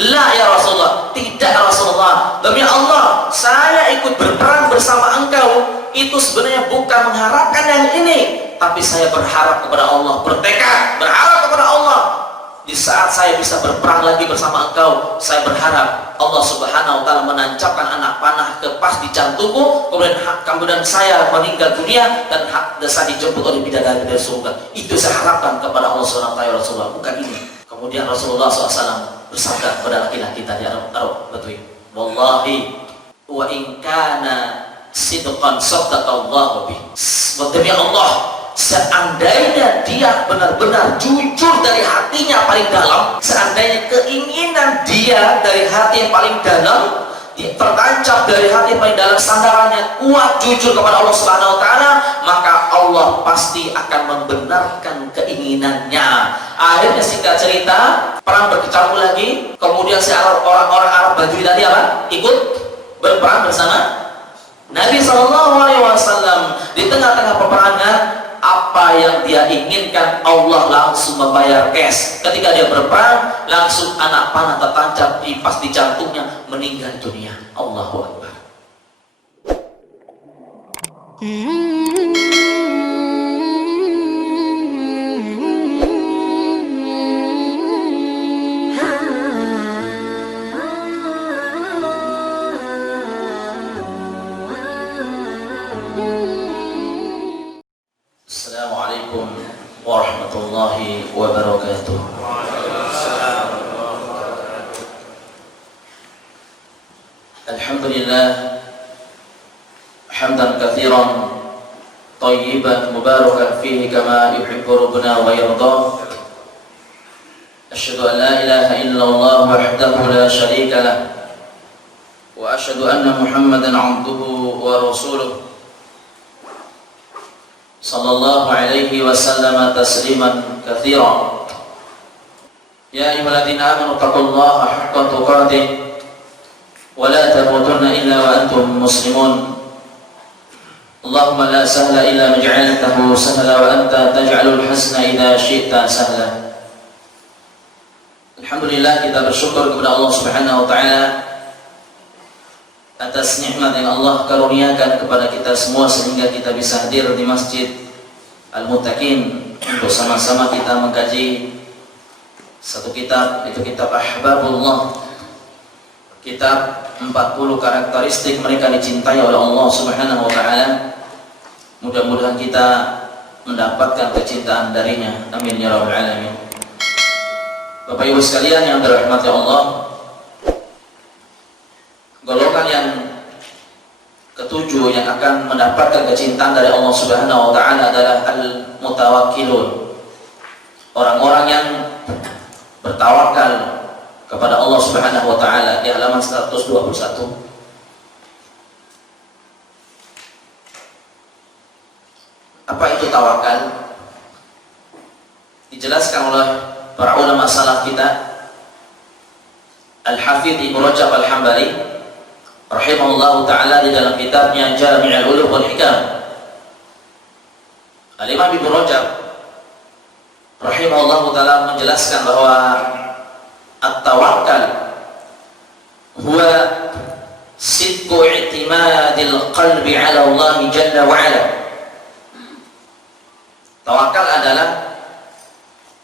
La ya Rasulullah, tidak Rasulullah. Demi Allah, saya ikut berperang bersama engkau itu sebenarnya bukan mengharapkan yang ini, tapi saya berharap kepada Allah, bertekad, berharap kepada Allah. Di saat saya bisa berperang lagi bersama engkau, saya berharap Allah Subhanahu wa ta'ala menancapkan anak panah ke pas di jantungku, kemudian saya meninggal dunia dan saya dijemput oleh bidadari dari surga. Itu saya harapkan kepada Allah Subhanahu wa ta'ala, Rasulullah, bukan ini. Kemudian Rasulullah SAW bersabda kepada laki-laki tadi, Arab Badui, wallahi wa in kana sidqan sadaqallahu bih. Demi Allah, seandainya dia benar-benar jujur dari hatinya paling dalam, seandainya keinginan dia dari hati yang paling dalam, dia tertancap dari hati yang paling dalam, sandarannya kuat, jujur kepada Allah Subhanahu wa ta'ala, maka Allah pasti akan membenarkan keinginannya. Akhirnya singkat cerita, perang berkecamuk lagi. Kemudian si orang-orang Arab Badui tadi apa? Ikut berperang bersama Nabi SAW. Di tengah-tengah peperangan, apa yang dia inginkan Allah langsung membayar cash. Ketika dia berperang, langsung anak panah tertancap pas di jantungnya, meninggal dunia. Allahu Akbar. Assalamualaikum warahmatullahi wabarakatuh. Alhamdulillah hamdan katsiran thayyiban mubarakan fihi kama yuhibbu rabbuna wa yarda. Asyhadu an la ilaha illallah wahdahu la syarika lah wa asyhadu anna Muhammadan 'abduhu wa rasuluh sallallahu alaihi wasallam tasliman katsiran. Ya ayyuhalladzina amanu taqullaha haqqa tuqatih wa la tamutunna illa wa antum muslimun. Allahumma la sahla illa ma ja'altahu sahla wa anta taj'alul hasna idza syi'ta sahla. Alhamdulillah, kita bersyukur kepada Allah Subhanahu wa ta'ala atas nikmat yang Allah karuniakan kepada kita semua sehingga kita bisa hadir di Masjid Al-Muttaqin untuk sama-sama kita mengkaji satu kitab, itu kitab Ahbabullah, kitab 40 karakteristik mereka dicintai oleh Allah Subhanahu wa ta'ala. Mudah-mudahan kita mendapatkan kecintaan darinya, amin ya rabbal alamin. Bapak Ibu sekalian yang dirahmati Allah, golongan yang ketujuh yang akan mendapatkan kecintaan dari Allah Subhanahu wa ta'ala adalah al-mutawakkilun, orang-orang yang bertawakal kepada Allah Subhanahu wa ta'ala. Di halaman 121. Apa itu tawakal? Dijelaskan oleh para ulama salaf kita, Al-Hafidh Ibnu Rajab Al-Hambali rahimahullah ta'ala di dalam kitabnya Jami'ul Ulum wal Hikam. Al-Imam Ibnu Rajab rahimahullah ta'ala menjelaskan bahwa at-tawakkal huwa sidqu i'timadil qalbi ala Allah jalla wa ala. Tawakal adalah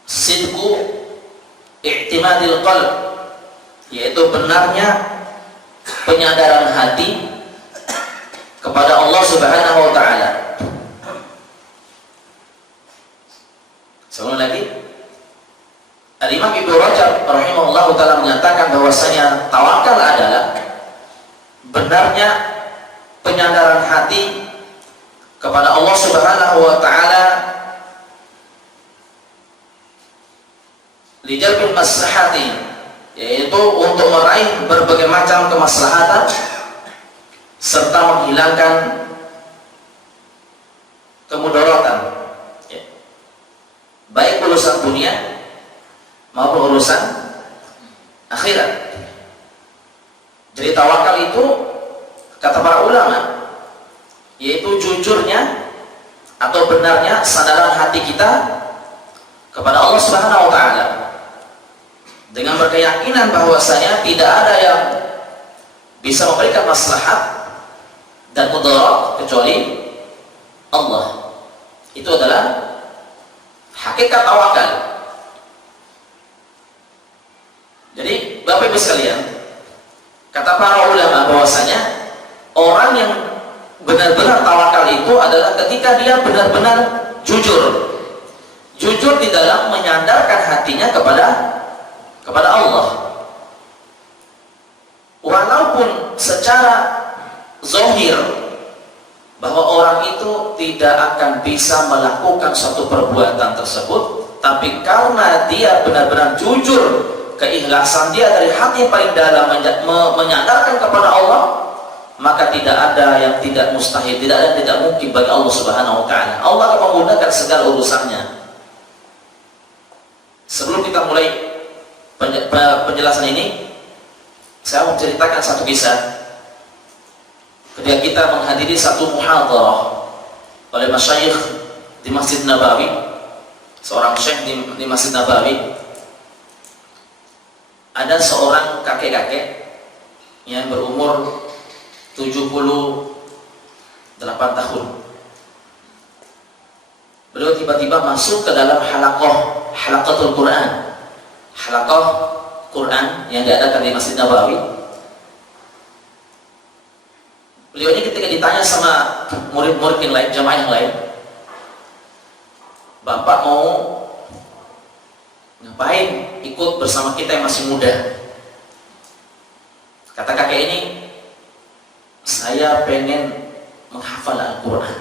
sidqu i'timadil qalb, yaitu benarnya penyadaran hati kepada Allah Subhanahu wa ta'ala. Sekali lagi, Al-Imam Ibnu Rajab rahimahullah ta'ala menyatakan bahwasanya tawakal adalah benarnya penyadaran hati kepada Allah Subhanahu wa ta'ala lijalbil maslahati, yaitu untuk meraih berbagai macam kemaslahatan serta menghilangkan kemudaratan, ya, baik urusan dunia maupun urusan akhirat. Jadi tawakal itu, kata para ulama, yaitu jujurnya atau benarnya sandaran hati kita kepada Allah Subhanahu wa ta'ala. dengan berkeyakinan bahwasanya tidak ada yang bisa memberikan maslahat dan mudarat kecuali Allah. Itu adalah hakikat tawakal. Jadi Bapak Ibu sekalian, kata para ulama bahwasanya orang yang benar-benar tawakal itu adalah ketika dia benar-benar jujur di dalam menyandarkan hatinya kepada Allah. Walaupun secara zahir bahwa orang itu tidak akan bisa melakukan suatu perbuatan tersebut, tapi karena dia benar-benar jujur, keikhlasan dia dari hati yang paling dalam menyandarkan kepada Allah, maka tidak ada yang tidak mustahil, tidak ada yang tidak mungkin bagi Allah Subhanahu wa taala. Allah akan memudahkan segala urusannya. Sebelum kita mulai penjelasan ini, saya mau menceritakan satu kisah. Ketika kita menghadiri satu muhadharah oleh masyayikh di Masjid Nabawi, seorang syekh di Masjid Nabawi, ada seorang kakek-kakek yang berumur 78 tahun. Beliau tiba-tiba masuk ke dalam halaqatul Quran, halaqah Quran yang diadakan di Masjid Nabawi. Beliau ini ketika ditanya sama murid-murid yang lain, jamaah yang lain, "Bapak mau ngapain ikut bersama kita yang masih muda?" Kata kakek ini, "Saya pengen menghafal Al-Quran."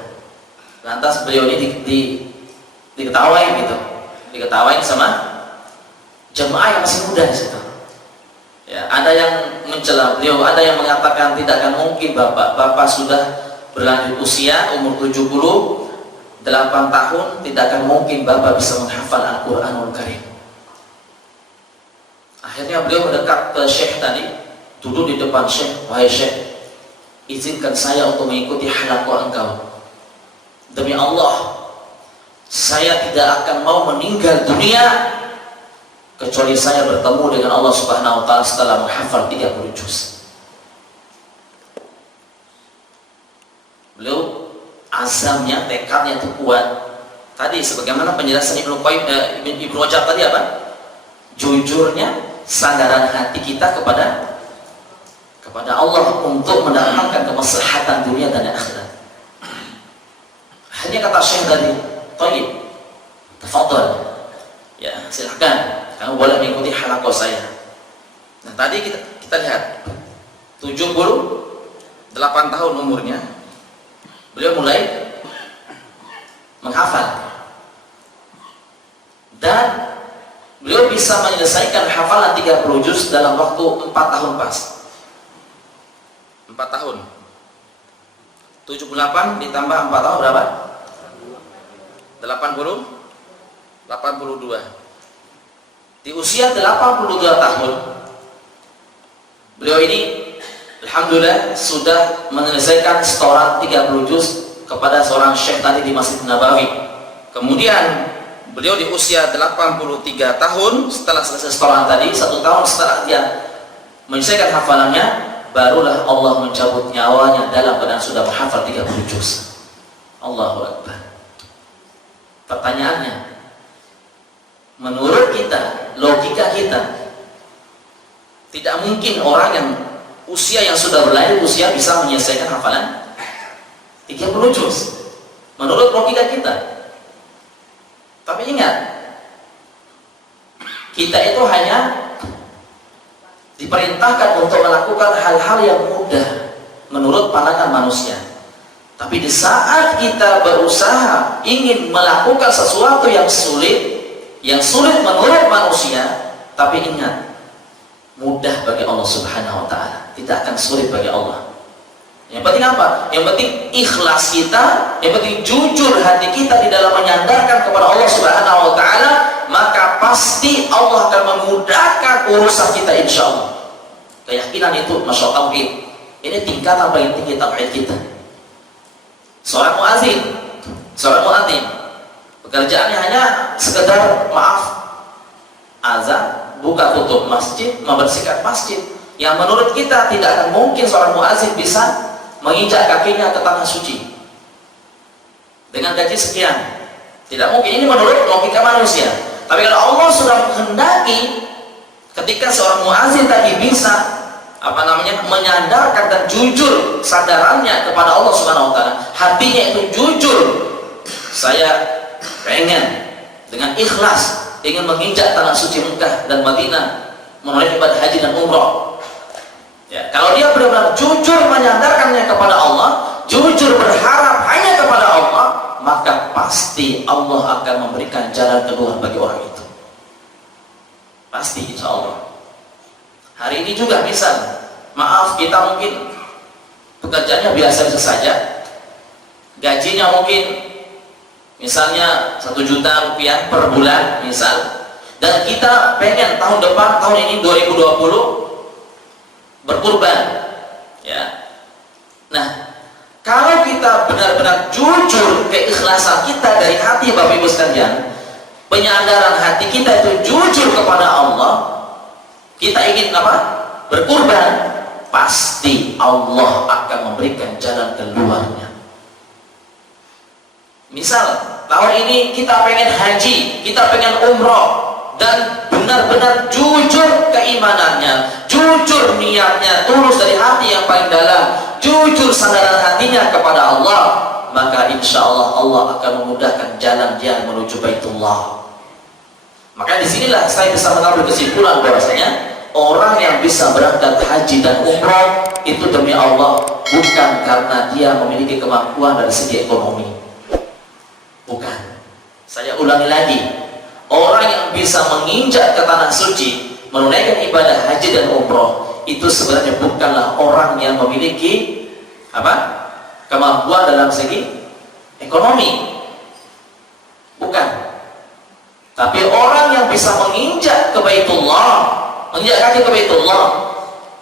Lantas beliau ini diketawain gitu, diketawain sama jemaah yang masih muda di situ. Ya, ada yang mencela beliau, ada yang mengatakan tidak akan mungkin bapak sudah berlanjut usia, umur 78 tahun, tidak akan mungkin bapak bisa menghafal Al-Quranul Karim. Akhirnya beliau mendekat ke syekh tadi, duduk di depan syekh. "Wahai syekh, izinkan saya untuk mengikuti halaqah engkau. Demi Allah, saya tidak akan mau meninggal dunia kecuali saya bertemu dengan Allah Subhanahu wa taala setelah menghafal 30 juz." Beliau azamnya, tekadnya itu kuat. Tadi sebagaimana penjelasan Ibnu Rajab tadi apa? Jujurnya, sandaran hati kita kepada Allah untuk mendapatkan kemaslahatan dunia dan akhirat. Hanya kata syekh tadi, "Thayyib, tafadhal. Ya, silakan. Kamu boleh mengikuti halaqah saya." Nah, tadi kita lihat 78 tahun umurnya, beliau mulai menghafal. Dan beliau bisa menyelesaikan hafalan 30 juz dalam waktu 4 tahun pas. 4 tahun. 78 ditambah 4 tahun berapa? 82. Di usia 82 tahun, beliau ini alhamdulillah sudah menyelesaikan setoran 30 juz kepada seorang syekh tadi di Masjid Nabawi. Kemudian beliau di usia 83 tahun, setelah selesai setoran tadi, 1 tahun setelah dia menyelesaikan hafalannya, barulah Allah mencabut nyawanya dalam keadaan sudah menghafal 30 juz. Allahu Akbar. Pertanyaannya, menurut kita, logika kita, tidak mungkin orang yang usia yang sudah berlanjut usia bisa menyelesaikan hafalan 30 juz. Menurut logika kita. Tapi ingat, kita itu hanya diperintahkan untuk melakukan hal-hal yang mudah menurut pandangan manusia. Tapi di saat kita berusaha ingin melakukan sesuatu yang sulit menurut manusia, tapi ingat, mudah bagi Allah Subhanahu wa taala, tidak akan sulit bagi Allah. Yang penting apa? Yang penting ikhlas kita, yang penting jujur hati kita di dalam menyandarkan kepada Allah Subhanahu wa taala, maka pasti Allah akan memudahkan urusan kita insyaallah. Keyakinan itu masya Allah, ini tingkatan paling tinggi tauhid kita. Seorang muadzin, pekerjaannya hanya sekedar maaf azan, buka tutup masjid, membersihkan masjid. Yang menurut kita tidak akan mungkin seorang muazin bisa menginjak kakinya ke tanah suci dengan gaji sekian. Tidak mungkin, ini menurut logika manusia. Tapi kalau Allah sudah menghendaki, ketika seorang muazin tadi bisa menyandarkan dan jujur sadarannya kepada Allah Subhanahu wa taala, hatinya itu jujur, saya pengen dengan ikhlas ingin menginjak tanah suci Mekah dan Madinah, menunaikan ibadah haji dan umrah. Ya, kalau dia benar-benar jujur menyandarkannya kepada Allah, jujur berharap hanya kepada Allah, maka pasti Allah akan memberikan jalan keluar bagi orang itu. Pasti, insya Allah. Hari ini juga misal, maaf kita mungkin pekerjaannya biasa-biasa saja, gajinya mungkin misalnya 1 juta rupiah per bulan misal, dan kita pengen tahun depan, tahun ini 2020 berkurban, ya. Nah, kalau kita benar-benar jujur keikhlasan kita dari hati, Bapak Ibu sekalian, penyadaran hati kita itu jujur kepada Allah, kita ingin apa? Berkurban, pasti Allah akan memberikan jalan keluarnya. Misal tahun ini kita pengen haji, kita pengen umroh, dan benar-benar jujur keimanannya, jujur niatnya, tulus dari hati yang paling dalam, jujur sandaran hatinya kepada Allah, maka insya Allah Allah akan memudahkan jalan dia menuju Baitullah. Maka disinilah saya bisa mengambil kesimpulan bahwasanya orang yang bisa berangkat haji dan umrah itu demi Allah, bukan karena dia memiliki kemampuan dari segi ekonomi. Bukan. Saya ulangi lagi. Orang yang bisa menginjak ke tanah suci, menunaikan ibadah haji dan umroh, itu sebenarnya bukanlah orang yang memiliki kemampuan dalam segi ekonomi. Bukan. Tapi orang yang bisa menginjak ke Baitullah, menginjak kaki ke Baitullah,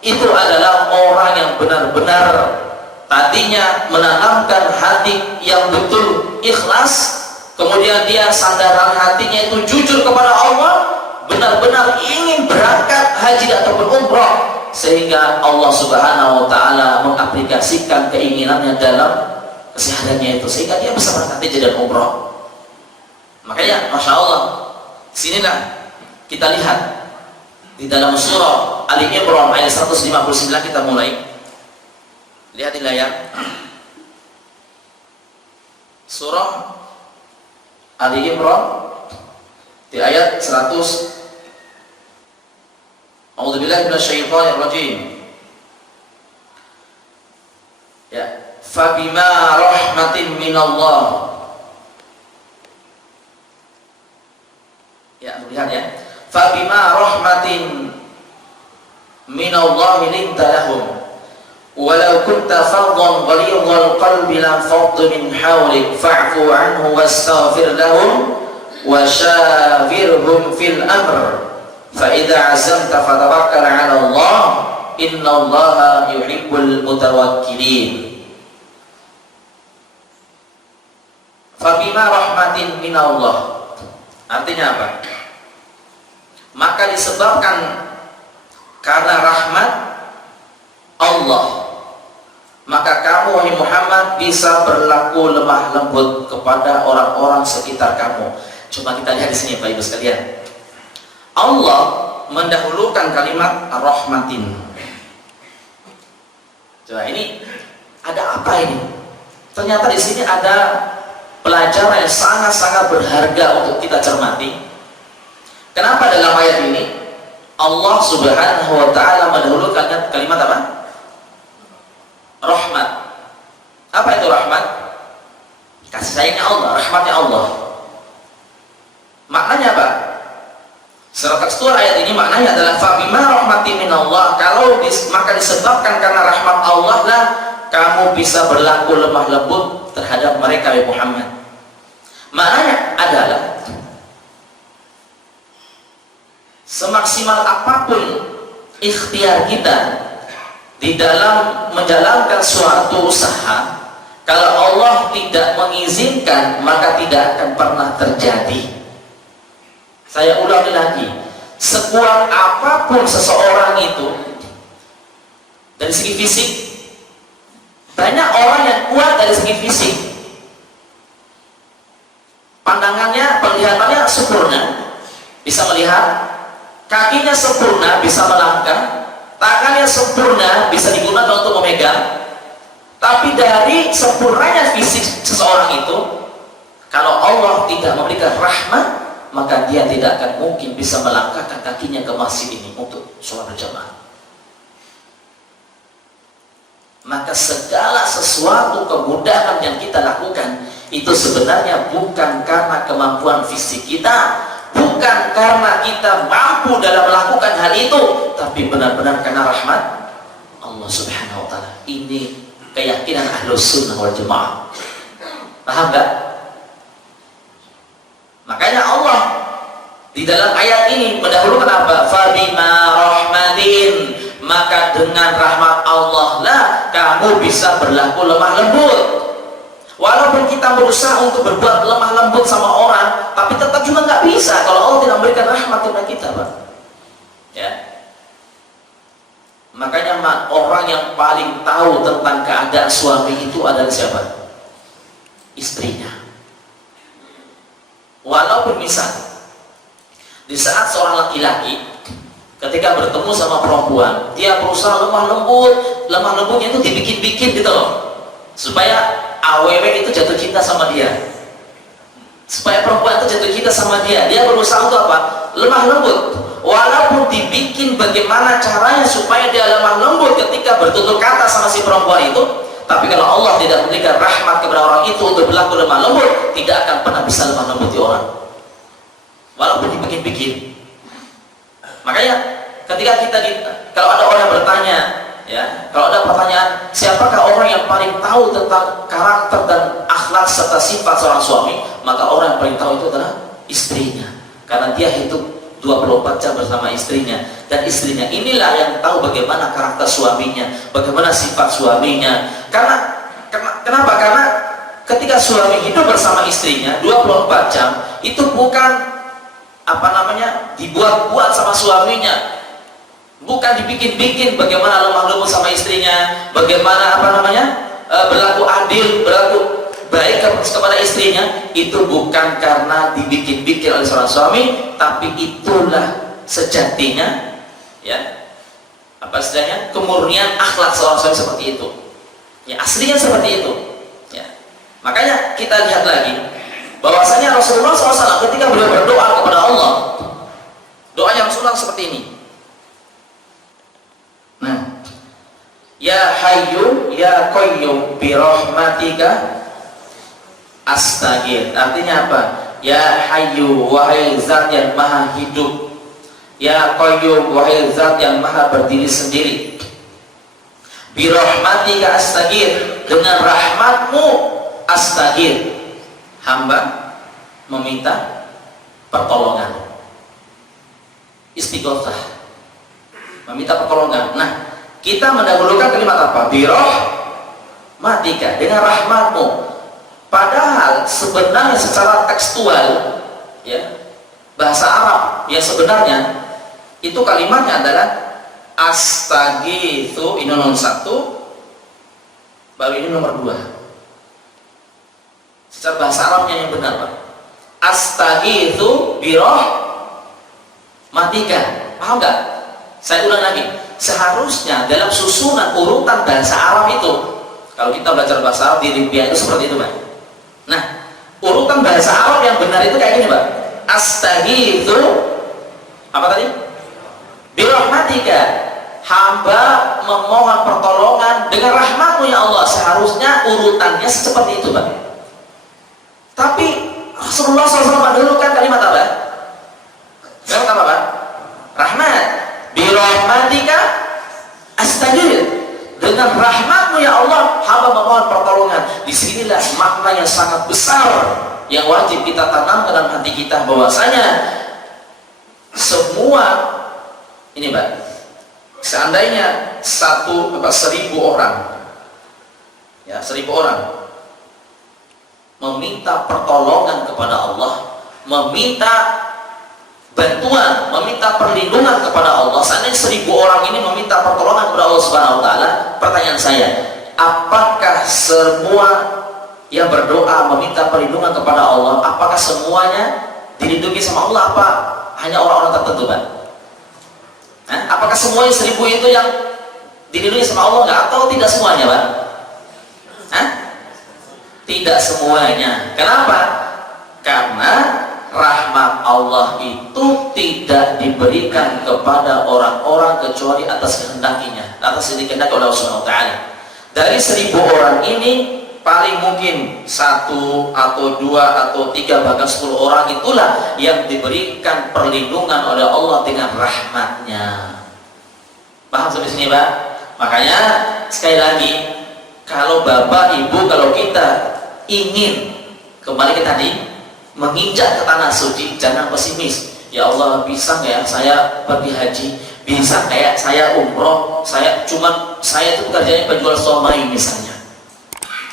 itu adalah orang yang benar-benar tadinya menanamkan hati yang betul ikhlas, kemudian dia sandaran hatinya itu jujur kepada Allah, benar-benar ingin berangkat haji ataupun umrah, sehingga Allah Subhanahu wa taala mengaplikasikan keinginannya dalam kesehariannya itu, sehingga dia bisa berangkat haji dan umrah. Makanya Masya Allah, sinilah kita lihat di dalam surah Ali Imran ayat 159, kita mulai lihat di layar surah Ali Imran di ayat 100. A'udzubillahi minasyaitonir rajim. Ya, fabima rahmatin minallah. Ya, lihat ya. Fabima rahmatin minallahi linta lahum. Walau kunta faddan ghalidhal qalbi lam faddu min hawlik fa'fu anhu wastaghfir lahum wa syawirhum fil amr fa idza azamta fatawakkal 'ala Allah innallaha yuhibbul mutawakkilin. Fabima rahmatin minallah, artinya apa? Maka disebabkan karena rahmat Allah, maka kamu wahai Muhammad bisa berlaku lemah lembut kepada orang-orang sekitar kamu. Coba kita lihat di sini Bapak Ibu sekalian. Allah mendahulukan kalimat rahmatin. Coba ini ada apa ini? Ternyata di sini ada pelajaran yang sangat-sangat berharga untuk kita cermati. Kenapa dalam ayat ini Allah Subhanahu wa taala mendahulukan kalimat apa? Rahmat. Apa itu rahmat? Kasih sayangnya Allah, rahmatnya Allah. Maknanya apa? Secara tekstual ayat ini maknanya adalah fabima rahmatin minallah, maka disebabkan karena rahmat Allah lah kamu bisa berlaku lemah lembut terhadap mereka ya Muhammad. Maknanya adalah semaksimal apapun ikhtiar kita di dalam menjalankan suatu usaha, kalau Allah tidak mengizinkan maka tidak akan pernah terjadi. Saya ulangi lagi, sekuat apapun seseorang itu dari segi fisik, banyak orang yang kuat dari segi fisik, pandangannya, penglihatannya sempurna, bisa melihat, kakinya sempurna, bisa melangkah, tangannya sempurna, bisa digunakan untuk memegang. Tapi dari sempurnanya fisik seseorang itu, kalau Allah tidak memberikan rahmat, maka dia tidak akan mungkin bisa melangkahkan kakinya ke masjid ini untuk sholat berjamaah. Maka segala sesuatu kemudahan yang kita lakukan itu sebenarnya bukan karena kemampuan fisik kita, bukan karena kita mampu dalam melakukan hal itu, tapi benar-benar karena rahmat Allah Subhanahu wa ta'ala. Ini keyakinan Ahlus Sunnah wal Jamaah. Paham gak? Makanya Allah di dalam ayat ini mendahulukan apa? Fabima rahmatin, maka dengan rahmat Allah lah kamu bisa berlaku lemah lembut. Walaupun kita berusaha untuk berbuat lemah lembut sama orang, tapi tetap juga nggak bisa kalau Allah tidak memberikan rahmat kepada kita, Pak. Ya. Makanya orang yang paling tahu tentang keadaan suami itu adalah siapa? Istrinya. Walaupun misal di saat seorang laki-laki ketika bertemu sama perempuan, dia berusaha lemah lembutnya itu dibikin-bikin gitu loh, supaya AWW itu jatuh cinta sama dia, supaya perempuan itu jatuh cinta sama dia. Dia berusaha untuk apa? Lemah lembut. Walaupun dibikin bagaimana caranya supaya dia lemah lembut ketika bertutur kata sama si perempuan itu, tapi kalau Allah tidak memberikan rahmat kepada orang itu untuk berlaku lemah lembut, tidak akan pernah bisa lemah lembuti orang, walaupun dibikin-bikin. Makanya ketika kalau ada orang bertanya, ya, kalau ada pertanyaan, siapakah orang yang paling tahu tentang karakter dan akhlak serta sifat seorang suami, maka orang yang paling tahu itu adalah istrinya, karena dia hidup 24 jam bersama istrinya, dan istrinya inilah yang tahu bagaimana karakter suaminya, bagaimana sifat suaminya. Kenapa? Karena ketika suami hidup bersama istrinya 24 jam, itu bukan dibuat-buat sama suaminya, bukan dibikin-bikin bagaimana lemah lembut sama istrinya, bagaimana berlaku adil, berlaku baik kepada istrinya. Itu bukan karena dibikin-bikin oleh seorang suami, tapi itulah sejatinya, ya, kemurnian akhlak seorang suami seperti itu, ya, aslinya seperti itu, ya. Makanya kita lihat lagi bahwasanya Rasulullah SAW ketika beliau berdoa kepada Allah, doanya Rasulullah seperti ini. Nah, ya Hayyu ya Qayyum bi rahmatika astaghfir. Artinya apa? Ya Hayyu, wahai zat yang maha hidup, ya Qayyum, wahai zat yang maha berdiri sendiri, bi rahmatika astaghfir, dengan rahmatmu astaghfir, hamba meminta pertolongan, istighotsah, meminta pertolongan. Nah, kita mendahulukan kalimat apa? Bi rahmatika, dengan rahmatmu. Padahal sebenarnya secara tekstual, ya, bahasa Arab yang sebenarnya itu kalimatnya adalah astaghitsu, ini nomor 1, baru ini nomor 2. Secara bahasa Arabnya yang benar, Pak. Astaghitsu bi rahmatika. Paham nggak? Saya ulang lagi. Seharusnya dalam susunan urutan bahasa Arab itu, kalau kita belajar bahasa Arab di Libya itu seperti itu, Pak. Nah, urutan bahasa Arab yang benar itu kayak gini, Pak. Astaghitsu, apa tadi? Bi rahmatika, hamba memohon pertolongan dengan rahmatmu ya Allah. Seharusnya urutannya seperti itu, Pak. Tapi Rasulullah SAW mendahulukan kalimat apa? Kalimat apa, Pak? Rahmat. Bi rahmatika astaghfir, dengan rahmatmu ya Allah hamba memohon pertolongan. Disinilah makna yang sangat besar yang wajib kita tanam dalam hati kita, bahwasanya semua ini, Pak, seandainya 1.000 orang, ya, 1.000 orang meminta pertolongan kepada Allah, meminta bantuan, meminta perlindungan kepada Allah. Seandainya 1000 orang ini meminta pertolongan kepada Allah Subhanahu wa taala, pertanyaan saya, apakah semua yang berdoa meminta perlindungan kepada Allah, apakah semuanya dilindungi sama Allah, apa hanya orang-orang tertentu, Pak? Apakah semuanya 1000 itu yang dilindungi sama Allah nggak, atau tidak semuanya, Pak? Tidak semuanya. Kenapa? Karena rahmat Allah itu tidak diberikan kepada orang-orang kecuali atas kehendakinya, atas dikehendaki oleh Allah Subhanahu wa taala. Dari 1000 orang ini paling mungkin 1 atau 2 atau 3 bahkan 10 orang itulah yang diberikan perlindungan oleh Allah dengan rahmatnya. Paham sampai sini, Pak? Makanya sekali lagi, kalau Bapak Ibu, kalau kita ingin kembali ke tadi, menginjak ke tanah suci, jangan pesimis. Ya Allah, bisa nggak ya saya pergi haji? Bisa nggak ya saya umroh? Saya itu pekerjaannya penjual somai misalnya.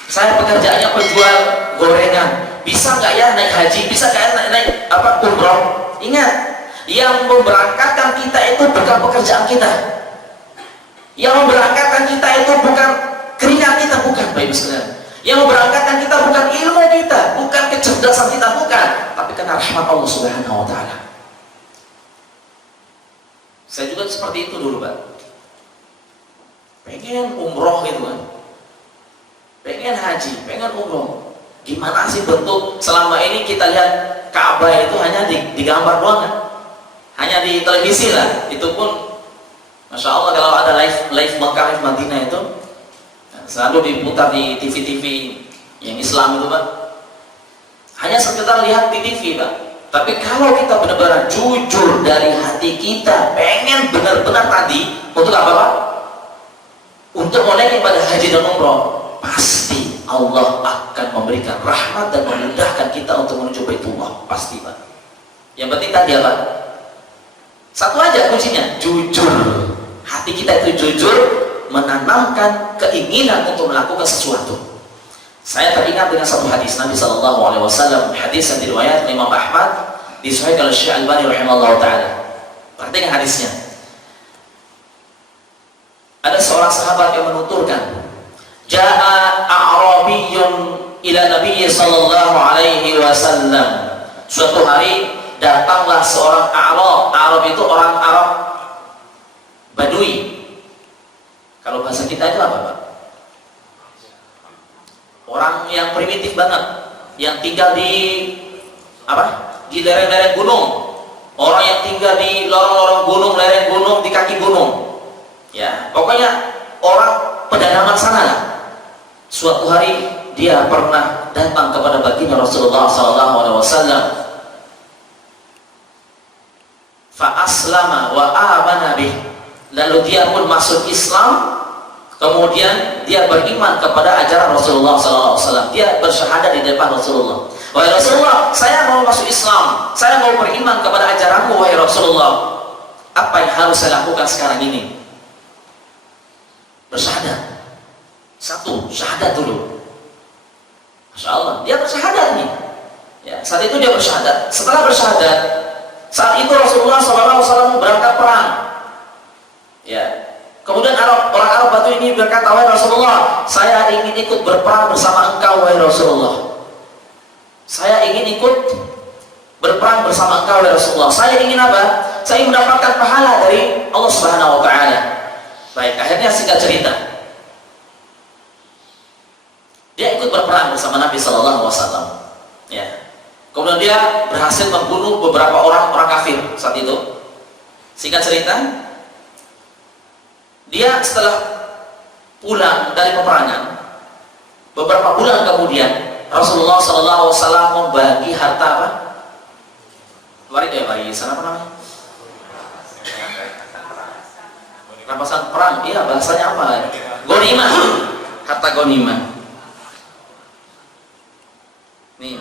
Saya pekerjaannya penjual gorengan. Bisa nggak ya naik haji? Bisa nggak ya naik umroh? Ingat, yang memberangkatkan kita itu bukan pekerjaan kita. Yang memberangkatkan kita itu bukan keringat kita, bukan, Bapak Ibu sekalian. Yang memberangkatkan kita bukan ilmu kita, bukan kecerdasan kita, bukan, tapi karena rahmat Allah Subhanahu wa taala. Saya juga seperti itu dulu, Pak. Pengen umroh gitu kan. Pengen haji, pengen umroh. Gimana sih bentuk selama ini kita lihat Ka'bah itu hanya digambar doang kan? Hanya di televisi lah. Itu pun Masya Allah kalau ada live Makkah, live Madinah itu selalu diputar di TV-TV yang Islam itu, Pak. Hanya sekedar lihat di TV, Pak. Tapi kalau kita benar-benar jujur dari hati kita, pengen benar-benar tadi untuk apa, Pak? Untuk menaiki pada haji dan umroh, pasti Allah akan memberikan rahmat dan memudahkan kita untuk menuju Baitullah, pasti, Pak. Yang penting tadi apa? Satu aja kuncinya, jujur. Hati kita itu jujur, menanamkan keinginan untuk melakukan sesuatu. Saya teringat dengan satu hadis Nabi Sallallahu Alaihi Wasallam, hadis yang diriwayatkan Imam Ahmad, disahihkan oleh Syekh Albani rahimahullah taala. Perhatikan hadisnya. Ada seorang sahabat yang menuturkan, Ja'a A'rabiyyun ila Nabi Sallallahu Alaihi Wasallam. Suatu hari datanglah seorang Arab. Arab itu orang Arab Badui. Kalau bahasa kita itu apa, Pak? Orang yang primitif banget, yang tinggal di di lereng-lereng gunung. Orang yang tinggal di lorong-lorong gunung, lereng gunung, di kaki gunung. Ya, pokoknya orang pedalaman sana lah. Suatu hari dia pernah datang kepada baginda Rasulullah SAW. Fa aslama wa amana bih. Lalu dia pun masuk Islam, kemudian dia beriman kepada ajaran Rasulullah SAW. Dia bersyahadat di depan Rasulullah. Wahai Rasulullah, saya mau masuk Islam, saya mau beriman kepada ajaranmu, wahai Rasulullah. Apa yang harus saya lakukan sekarang ini? Bersyahadat. Satu, syahadat dulu. Masya Allah, dia bersyahadat nih. Ya, saat itu dia bersyahadat. Setelah bersyahadat, saat itu Rasulullah SAW berangkat perang. Ya. Kemudian orang Arab Batu ini berkata, wahai Rasulullah, saya ingin ikut berperang bersama engkau, wahai Rasulullah. Saya ingin ikut berperang bersama engkau, wahai Rasulullah. Saya ingin apa? Saya ingin mendapatkan pahala dari Allah Subhanahu wa taala. Baik, akhirnya singkat cerita, dia ikut berperang bersama Nabi Sallallahu Alaihi Wasallam. Ya. Kemudian dia berhasil membunuh beberapa orang kafir saat itu. Singkat cerita, dia setelah pulang dari peperangan, beberapa bulan kemudian Rasulullah SAW membagi harta apa? Bagi sana apa namanya? Rampasan perang, iya bahasanya apa? Ghanimah, harta ghanimah. Nih,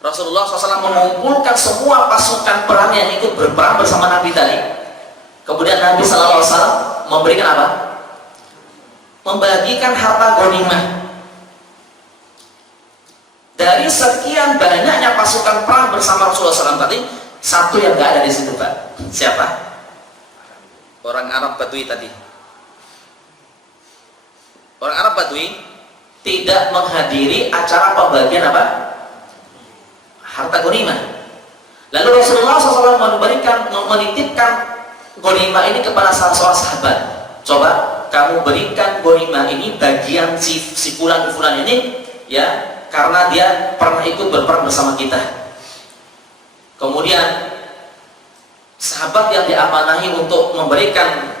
Rasulullah SAW mengumpulkan semua pasukan perang yang ikut berperang bersama Nabi tadi. Kemudian Nabi SAW memberikan apa? Membagikan harta ghanimah. Dari sekian banyaknya pasukan perang bersama Rasulullah SAW tadi, Satu yang nggak ada di situ, Pak. Siapa? Orang Arab Badui tadi. Orang Arab Badui tidak menghadiri acara pembagian apa? Harta ghanimah. Lalu Rasulullah SAW menitipkan ghanimah ini kepada salah seorang sahabat. Coba kamu berikan ghanimah ini bagian si fulan ini, ya, karena dia pernah ikut berperang bersama kita. Kemudian sahabat yang diamanahi untuk memberikan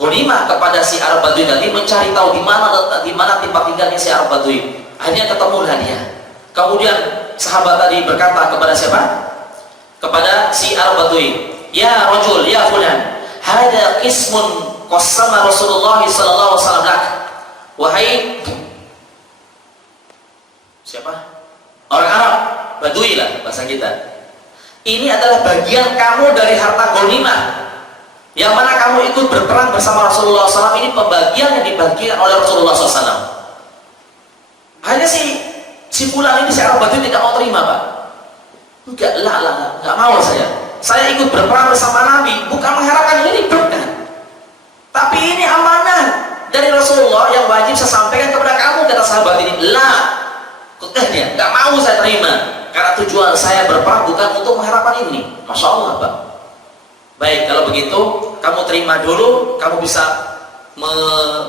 ghanimah kepada si Arab Badui tadi mencari tahu di mana tempat tinggalnya si Arab Badui. Akhirnya ketemulah dia. Kemudian sahabat tadi berkata kepada siapa? Kepada si Arab Badui, "Ya rajul, ya fulan, hada qismun qassama Rasulullah sallallahu alaihi wasallam lak." Wahai siapa? Orang Arab Badui lah bahasa kita. Ini adalah bagian kamu dari harta ghanimah yang mana kamu ikut berperang bersama Rasulullah SAW. Ini pembagian yang dibagikan oleh Rasulullah SAW. Hanya si fulan ini, si Arab Badui tidak mau terima, Pak. Enggak mau saya. Saya ikut berperang bersama Nabi, bukan mengharapkan ini bukan. Tapi ini amanah dari Rasulullah yang wajib saya sampaikan kepada kamu, kata sahabat ini. Kekehnya, enggak mau saya terima. Karena tujuan saya berperang bukan untuk mengharapkan ini. Masya Allah, Pak. Baik, kalau begitu kamu terima dulu, kamu bisa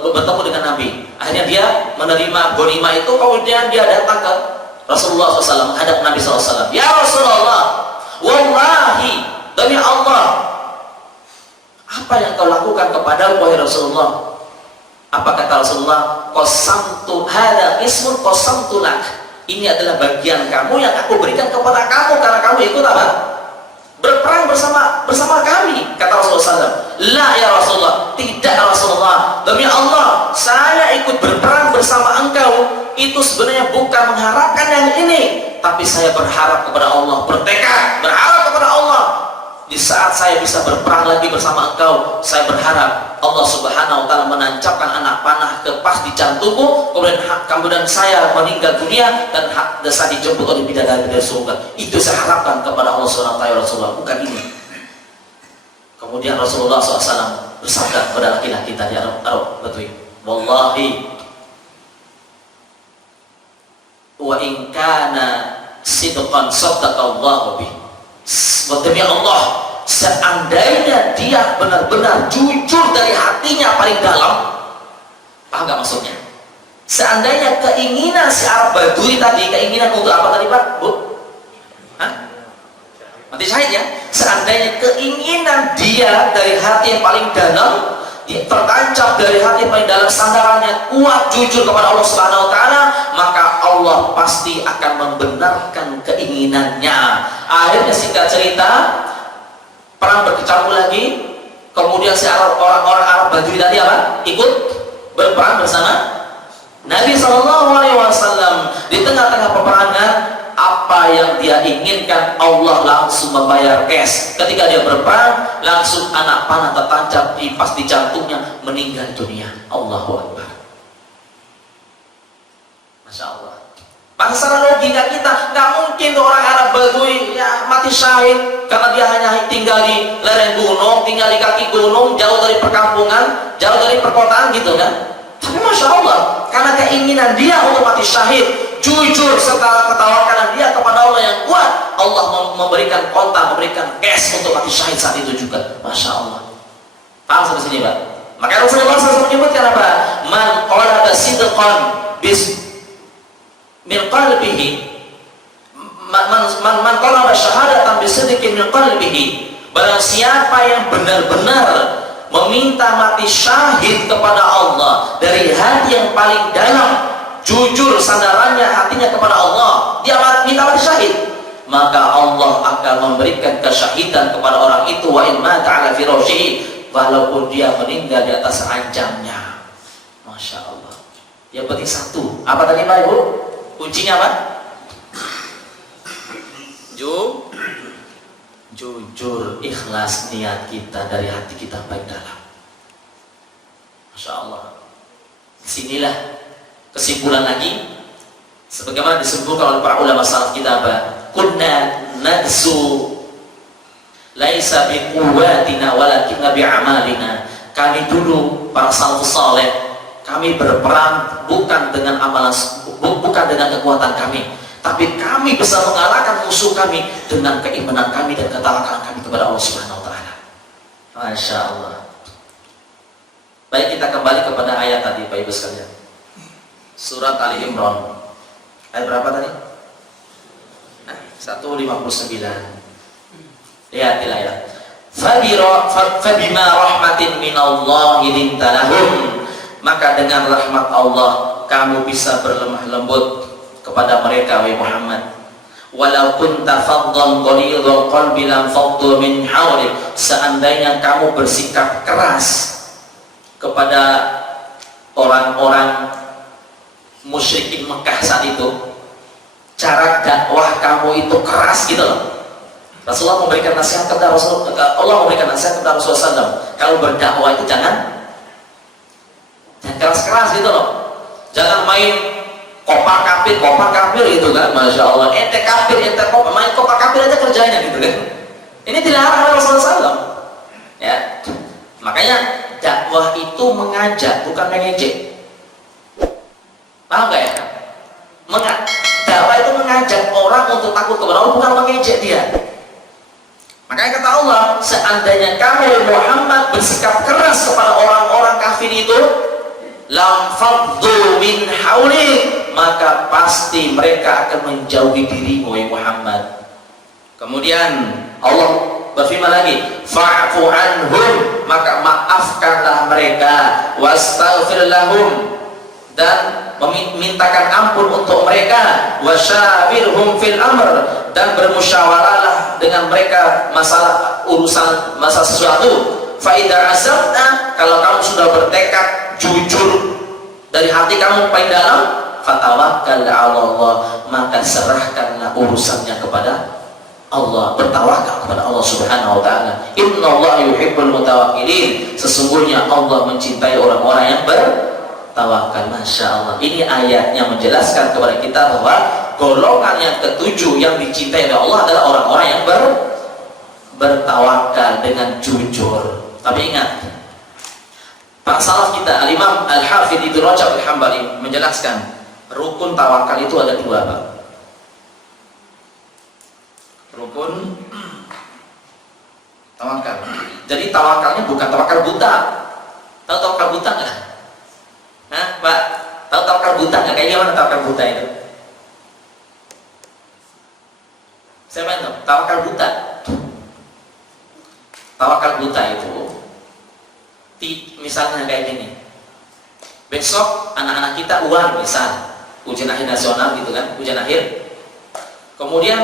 bertemu dengan Nabi. Akhirnya dia menerima ghanimah itu, kemudian dia datang ke Rasulullah SAW, menghadap Nabi SAW. "Ya Rasulullah, wallahi, demi Allah, apa yang kau lakukan kepada wahai Rasulullah?" Apa kata Rasulullah? "Qasamtu hada ismun qasamtu lak." Ini adalah bagian kamu yang aku berikan kepada kamu karena kamu ikut apa? Berperang bersama kami, kata Rasulullah SAW. "La ya Rasulullah, tidak Rasulullah. Demi Allah, saya ikut berperang bersama engkau itu sebenarnya bukan mengharapkan yang ini, tapi saya berharap kepada Allah, bertekad, berharap kepada Allah. Di saat saya bisa berperang lagi bersama engkau, saya berharap Allah Subhanahu wa ta'ala menancapkan anak panah ke pas di jantungku, kemudian saya meninggal dunia dan saya dijemput oleh bidadari dari surga. Itu saya harapkan kepada Allah Subhanahu wa ta'ala, Rasulullah, bukan ini." Kemudian Rasulullah SAW bersabda kepada laki-laki tadi Arab Badui, "Wallahi, wa in kana sidqan sadaqallahu bih." Demi Allah, seandainya dia benar-benar jujur dari hatinya paling dalam, paham gak maksudnya? Seandainya keinginan si Arab Badui tadi, keinginan untuk apa tadi, Pak? Bu? Hah? Mati syahid ya? Seandainya keinginan dia dari hati yang paling dalam, dia tertancap dari hati yang paling dalam, sandarannya kuat, jujur kepada Allah Subhanahu wa ta'ala, maka Allah pasti akan membenarkan keinginannya. Akhirnya singkat cerita, perang berkecamuk lagi. Kemudian si orang-orang Arab Badui tadi apa? Ikut berperang bersama Nabi SAW. Di tengah-tengah peperangan, apa yang dia inginkan Allah langsung membayar cash. Ketika dia berperang, langsung anak panah tertancap pas di jantungnya, meninggal dunia. Allahu Akbar. Masya Allah. Secara logika kita nggak mungkin orang Arab Badui ya mati syahid karena dia hanya tinggal di lereng gunung, tinggal di kaki gunung, jauh dari perkampungan, jauh dari perkotaan gitu kan. Tapi Masya Allah, karena keinginan dia untuk mati syahid, jujur serta ketawakan dia kepada Allah yang kuat, Allah memberikan kontak, memberikan cash untuk mati syahid saat itu juga. Masya Allah. Paham sampai sini, Pak? Maka Rasulullah SAW menyebutkan apa? Man qalaba sidqan min qalbihi, man qalaba syahadatan bisidqin min qalbihi. Barang siapa yang benar-benar meminta mati syahid kepada Allah dari hati yang paling dalam, jujur sandarannya hatinya kepada Allah, dia minta mati syahid, maka Allah akan memberikan kesyahidan kepada orang itu. Wa in mata ala firashihi, walaupun dia meninggal di atas ranjangnya. Masya Allah. Yang penting satu, apa tadi Pak Ibu? Kuncinya apa? Jujur, ikhlas niat kita dari hati kita baik dalam. Masya Allah. Sinilah kesimpulan lagi, sebagaimana disebutkan oleh para ulama salaf kita apa? Kunna nagzu Laisa biquwwatina walakinna bi'amalina. Kami dulu para salafus saleh, kami berperang bukan dengan amalan, bukan dengan kekuatan kami, tapi kami bisa mengalahkan musuh kami dengan keimanan kami dan ketawakulan kami kepada Allah Subhanahu wa taala. Masya Allah. Baik, kita kembali kepada ayat tadi Bapak Ibu sekalian. Surat Ali Imran. Ayat berapa tadi? 159. Lihat ayat. Fabima rahmatin minallahi linta lahum. Maka dengan rahmat Allah kamu bisa berlemah lembut kepada mereka, wahai Muhammad. Walau kunta faddan ghalidhal qalbi lam faddu min hawlik. Seandainya kamu bersikap keras kepada orang-orang musyrikin Mekah saat itu, cara dakwah kamu itu keras gitu loh. Rasulullah memberikan nasihat kepada Rasulullah, Allah memberikan nasihat kepada Rasulullah SAW, kalau berdakwah itu jangan keras-keras gitu loh. Jangan main kopak kafir gitu kan. Masya Allah, ente kafir, ente kopak, main kopak kafir aja kerjanya gitu kan. Ini dilarang oleh Rasulullah SAW ya. Makanya dakwah itu mengajak, bukan mengejek. Paham gak ya? Dakwah itu mengajak orang untuk takut kepada Allah, bukan mengejek dia. Makanya kata Allah, seandainya kamu Muhammad bersikap keras kepada orang-orang kafir itu, lam faddu min hawlik, maka pasti mereka akan menjauhi dirimu, wahai Muhammad. Kemudian Allah berfirman lagi, fa'fu anhum, maka maafkanlah mereka, wastaghfir lahum, dan memintakan ampun untuk mereka, wasyawirhum fil amr, dan bermusyawarahlah dengan mereka masalah urusan masalah sesuatu. Fa idza azabta, kalau kamu sudah bertekad jujur dari hati kamu paling dalam, fatawakkal 'ala Allah, maka serahkanlah urusannya kepada Allah, bertawakal kepada Allah Subhanahu wa taala. Innallaha yuhibbul mutawakkilin, sesungguhnya Allah mencintai orang-orang yang bertawakal. Masya Allah, ini ayatnya menjelaskan kepada kita bahwa golongan yang ketujuh yang dicintai oleh Allah adalah orang-orang yang bertawakal dengan jujur. Tapi ingat, Pak salaf kita Al-Imam Al-Hafidh Ibnu Rajab Al-Hambali menjelaskan rukun tawakal itu ada dua, Pak. Rukun tawakal. Jadi tawakalnya bukan tawakal buta. Tahu tawakal buta nggak? Hah, Pak? Tahu tawakal buta nggak? Kayak gimana tawakal buta itu? Siapa itu? Tawakal buta. Tawakal buta itu, misalnya kayak gini. Besok anak-anak kita uang, misal ujian akhir nasional gitu kan, ujian akhir. Kemudian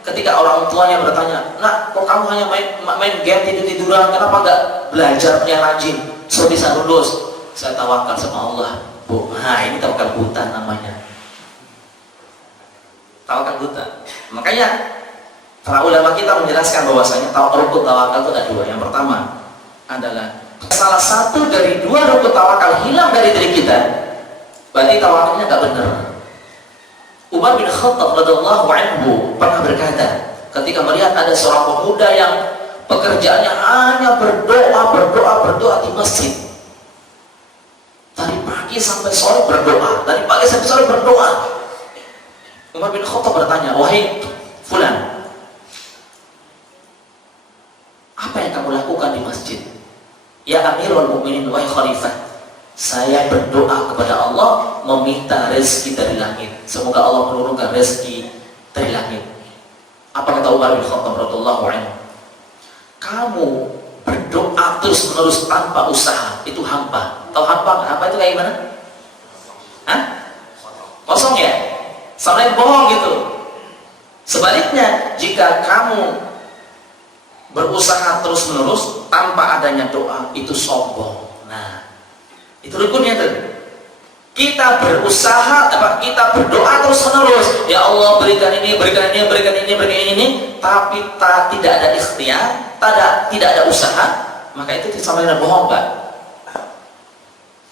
ketika orang tuanya bertanya, nak, kok kamu hanya main game tidur-tiduran, kenapa nggak belajar yang rajin, so bisa lulus? Saya tawakal sama Allah, Bu. Nah, ini tawakal buta namanya. Tawakal buta. Makanya para ulama kita menjelaskan bahwasanya rukun tawakal itu ada dua. Yang pertama adalah salah satu dari dua rukun tawakal hilang dari diri kita, berarti tawakalnya nggak benar. Umar bin Khattab radhiyallahu anhu pernah berkata, ketika melihat ada seorang pemuda yang pekerjaannya hanya berdoa di masjid, dari pagi sampai sore berdoa, Umar bin Khattab bertanya, wahai fulan, apa yang kamu lakukan di masjid? Ya Amirul Mukminin, wahai khalifah, saya berdoa kepada Allah meminta rezeki dari langit. Semoga Allah menurunkan rezeki dari langit. Apa kata Umar bin Khattab radhiyallahu anhu? Kamu berdoa terus menerus tanpa usaha, itu hampa. Tahu hampa nggak? Hampa itu kayak gimana? Hah? Kosong ya? Sampai bohong gitu. Sebaliknya, jika kamu berusaha terus menerus tanpa adanya doa, itu sombong. Nah, itu rukunnya tuh. Kita berusaha, kita berdoa terus menerus, ya Allah berikan ini, tapi tidak ada ikhtiar, tidak ada usaha, maka itu disamakan bohong, Pak.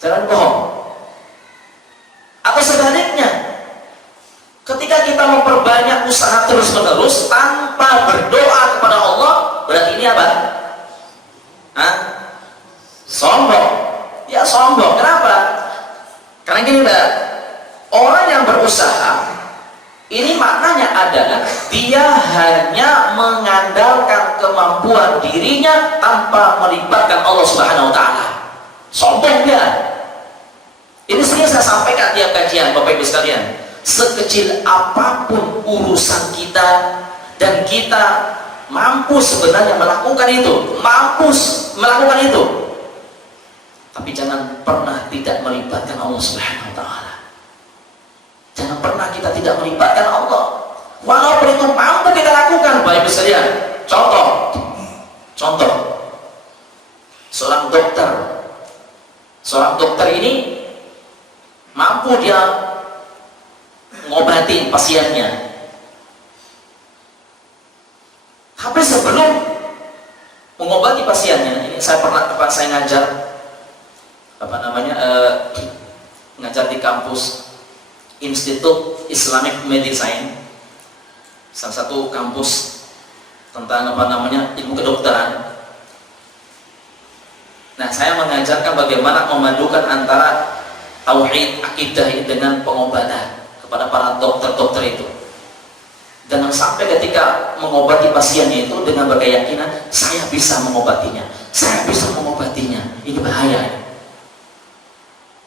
Jangan bohong. Atau sebaliknya, ketika kita memperbanyak usaha terus menerus tanpa berdoa kepada Allah, berarti ini ini apa? Hah? Sombong. Ya sombong. Kenapa? Karena gini Mbak, orang yang berusaha ini maknanya adalah dia hanya mengandalkan kemampuan dirinya tanpa melibatkan Allah Subhanahu wa taala. Sombong dia. Ini sering saya sampaikan tiap kajian Bapak Ibu sekalian. Sekecil apapun urusan kita dan kita mampu sebenarnya melakukan itu, tapi jangan pernah tidak melibatkan Allah Subhanahu wa taala. Jangan pernah kita tidak melibatkan Allah. Walaupun itu mampu kita lakukan, Bapak Ibu sekalian. Contoh. Seorang dokter ini mampu dia ngobati pasiennya. Tapi sebelum mengobati pasiennya, ini saya ngajar ngajar di kampus Institut Islamic Medicine, salah satu kampus tentang ilmu kedokteran. Nah, saya mengajarkan bagaimana memadukan antara tauhid akidah dengan pengobatan kepada para dokter-dokter itu. Dan sampai ketika mengobati pasiennya itu dengan berkeyakinan, saya bisa mengobatinya. Ini bahaya.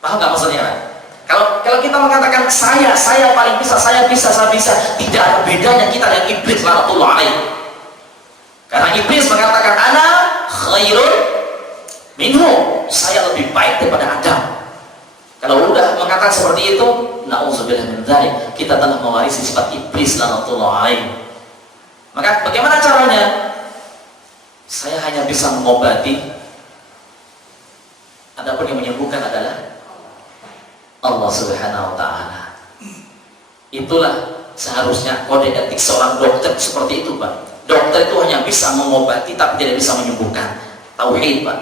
Paham nggak maksudnya? Kalau kita mengatakan saya paling bisa, saya bisa, tidak ada bedanya kita dengan iblis laknatullah alaihi. Karena iblis mengatakan ana khairun minhu, saya lebih baik daripada Adam. Kalau udah mengatakan seperti itu, na'udzubillah min dzalik, kita telah mewarisi sifat iblis laknatullah alaihi. Maka bagaimana caranya? Saya hanya bisa mengobati, adapun yang menyembuhkan adalah Allah Subhanahu wa taala. Itulah seharusnya kode etik seorang dokter seperti itu, Pak. Dokter itu hanya bisa mengobati tapi tidak bisa menyembuhkan. Tauhid, Pak.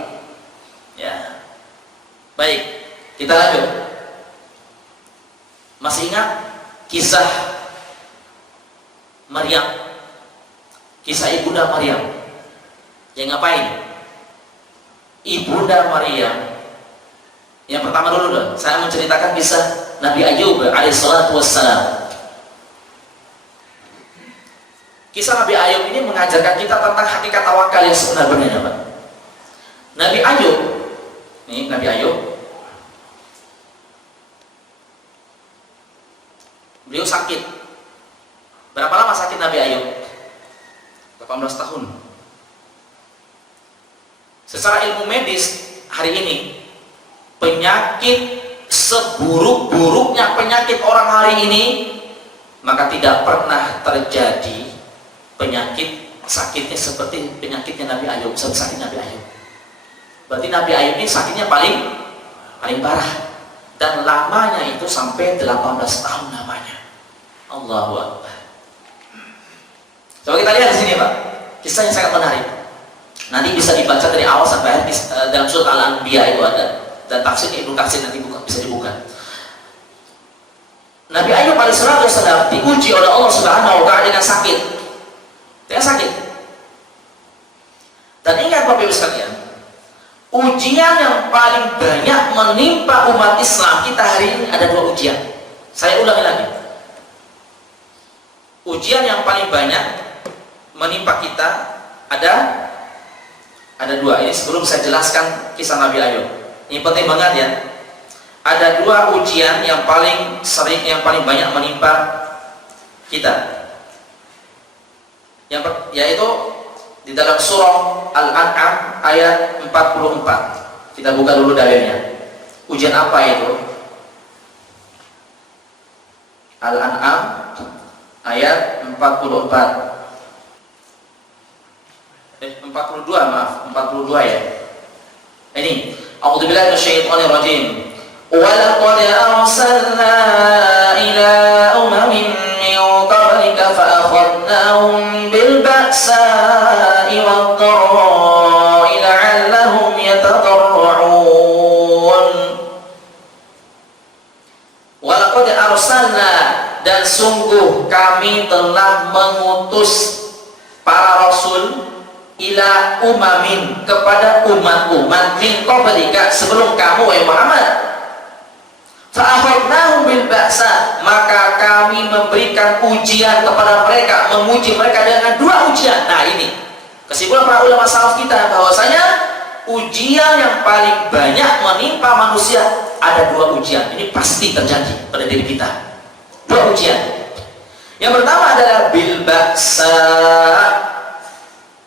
Ya. Baik, kita lanjut. Masih ingat kisah Maryam? Kisah Ibunda Maryam. Yang ngapain? Ibunda Maryam. Yang pertama dulu saya menceritakan kisah Nabi Ayub alaihissalatu wassalam. Kisah Nabi Ayub ini mengajarkan kita tentang hakikat tawakal yang sebenarnya, Pak. Nabi Ayub, beliau sakit. Berapa lama sakit Nabi Ayub? 18 tahun. Secara ilmu medis hari ini, penyakit seburuk-buruknya penyakit orang hari ini, maka tidak pernah terjadi penyakit sakitnya seperti penyakitnya Nabi Ayub, sakit Nabi Ayub. Berarti Nabi Ayub ini sakitnya paling parah, dan lamanya itu sampai 18 tahun namanya. Allahu Akbar. Coba kita lihat di sini, Pak. Kisah yang sangat menarik. Nanti bisa dibaca dari awal sampai akhir dalam surat Al-Anbiya itu ada. Dan tafsir Ibnu Katsir nanti bisa dibuka. Nabi Ayub alaihissalam diuji oleh Allah Subhanahu wa taala dengan sakit. Dan ingat Bapak Ibu sekalian, ujian yang paling banyak menimpa umat Islam kita hari ini ada 2 ujian. Saya ulangi lagi. Ujian yang paling banyak menimpa kita ada 2. Ini sebelum saya jelaskan kisah Nabi Ayub. Ini penting banget ya. Ada 2 ujian yang paling sering, yang paling banyak menimpa kita. Yaitu di dalam surah Al-An'am ayat 44. Kita buka dulu dalilnya. Ujian apa itu? Al-An'am ayat 44. 42 ya. Ini A'udzubillahi minasyaitonir rajim. Walaqad arsalna ila umamin min qablika fa akhadnahum bil ba'sa'i wad dharra'i la'allahum yatadarra'un. Walaqad arsalna, dan sungguh kami telah mengutus para rasul ila umamin, kepada umat-umat min qablika, sebelum kamu wahai Muhammad. Fa akhadnahum bil ba'sa, maka kami memberikan ujian kepada mereka, menguji mereka dengan dua ujian. Nah, ini kesimpulan para ulama salaf kita bahwasanya ujian yang paling banyak menimpa manusia ada dua ujian. Ini pasti terjadi pada diri kita. Dua ujian. Yang pertama adalah bil ba'sa,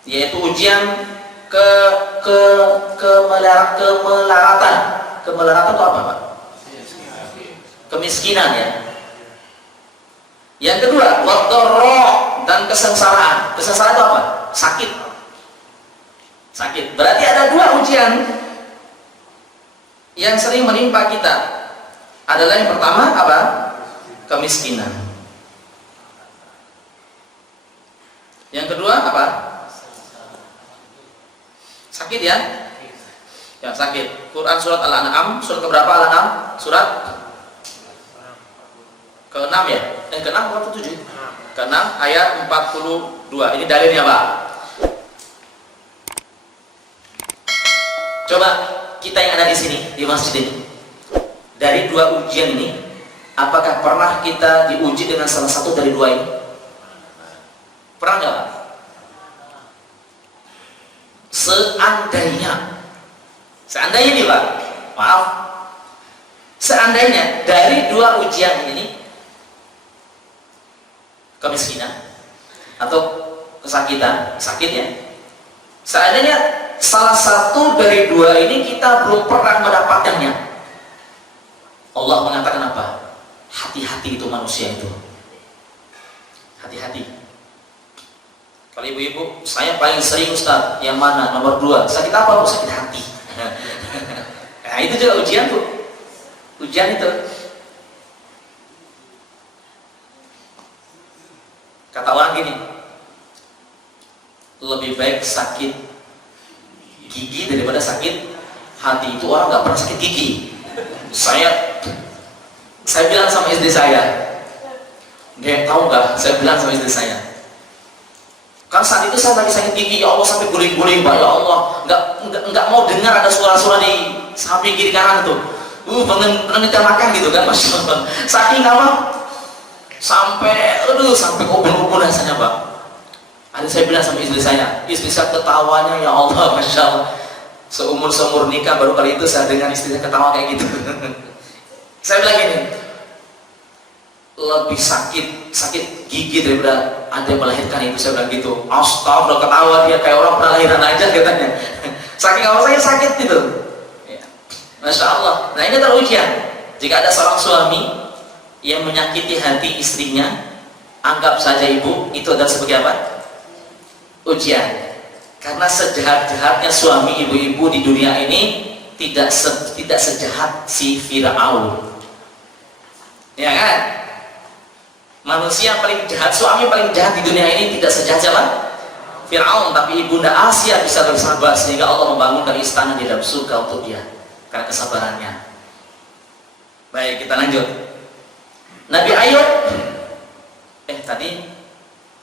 yaitu ujian kemelaratan. Kemelaratan itu apa, Pak? Kemiskinan, ya. Yang kedua, wadharra, dan kesengsaraan. Kesengsaraan itu apa? Sakit. Sakit. Berarti ada dua ujian yang sering menimpa kita. Adalah yang pertama apa? Kemiskinan. Yang kedua apa? Sakit, ya? Ya, sakit. Quran surat Al-An'am, surat keberapa Al-An'am? Surat ke-6, ya? Ke-6 atau ke-7? Ke-6 ayat 42. Ini dalilnya, Pak. Coba kita yang ada di sini, di masjid ini, dari dua ujian ini, apakah pernah kita diuji dengan salah satu dari dua ini? Pernah nggak, Pak? Seandainya nih, Pak, maaf, seandainya dari dua ujian ini, kemiskinan atau kesakitan, sakit, ya, seandainya salah satu dari dua ini kita belum pernah mendapatkannya, Allah mengatakan apa? Hati-hati itu manusia itu, hati-hati. Kalau ibu-ibu, saya paling sering, Ustaz, yang mana? Nomor 2. Sakit apa, Bu? Sakit hati. Nah, itu juga ujian, Bu. Ujian itu. Kata orang gini, lebih baik sakit gigi daripada sakit hati. Itu orang nggak pernah sakit gigi. Saya bilang sama istri saya, dia tahu nggak? Saya bilang sama istri saya, kan saat itu saya lagi sakit gigi, ya Allah, sampai guling-guling, Pak, ya Allah, nggak mau dengar ada suara-suara di samping kiri kanan itu, pengen makan gitu kan, Masya Allah, saking apa, sampai kubur-kubur rasanya, Pak. Ada saya bilang sama istri saya ketawanya, ya Allah, Masya Allah, seumur nikah baru kali itu saya dengar istri saya ketawa kayak gitu. Saya bilang gini, lebih sakit gigi daripada ada yang melahirkan itu. Saya bilang gitu. Astagfirullah, ketawa dia kayak orang pernah lahiran aja katanya. Saking awal saya sakit gitu, ya. Masya Allah. Nah, ini adalah ujian. Jika ada seorang suami yang menyakiti hati istrinya, anggap saja ibu itu adalah sebagai apa? Ujian. Karena sejahat-jahatnya suami ibu-ibu di dunia ini tidak sejahat si Fir'aun, ya kan? Manusia paling jahat, suami paling jahat di dunia ini tidak sejahat siapa? Fir'aun. Tapi ibunda Asia bisa bersabar sehingga Allah membangunkan istana di dalam surga untuk dia karena kesabarannya. Baik, kita lanjut. Nabi Ayub, tadi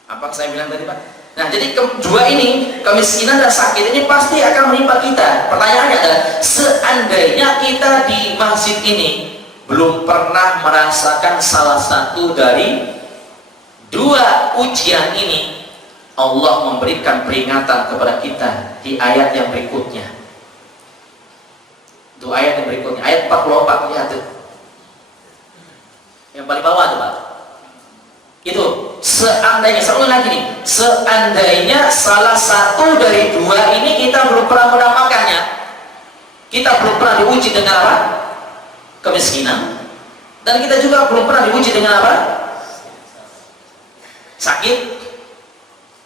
apa saya bilang tadi, Pak? Nah, jadi dua ini, kemiskinan dan sakit ini pasti akan menimpa kita. Pertanyaannya adalah, seandainya kita di masjid ini belum pernah merasakan salah satu dari dua ujian ini, Allah memberikan peringatan kepada kita di ayat yang berikutnya. Itu ayat yang berikutnya, ayat 44, lihat tuh. Yang paling bawah tuh, Pak. Itu seandainya, saya ulang lagi nih, seandainya salah satu dari dua ini kita belum pernah mendapatkannya, kita belum pernah diuji dengan apa? Kemiskinan, dan kita juga belum pernah diuji dengan apa? Sakit.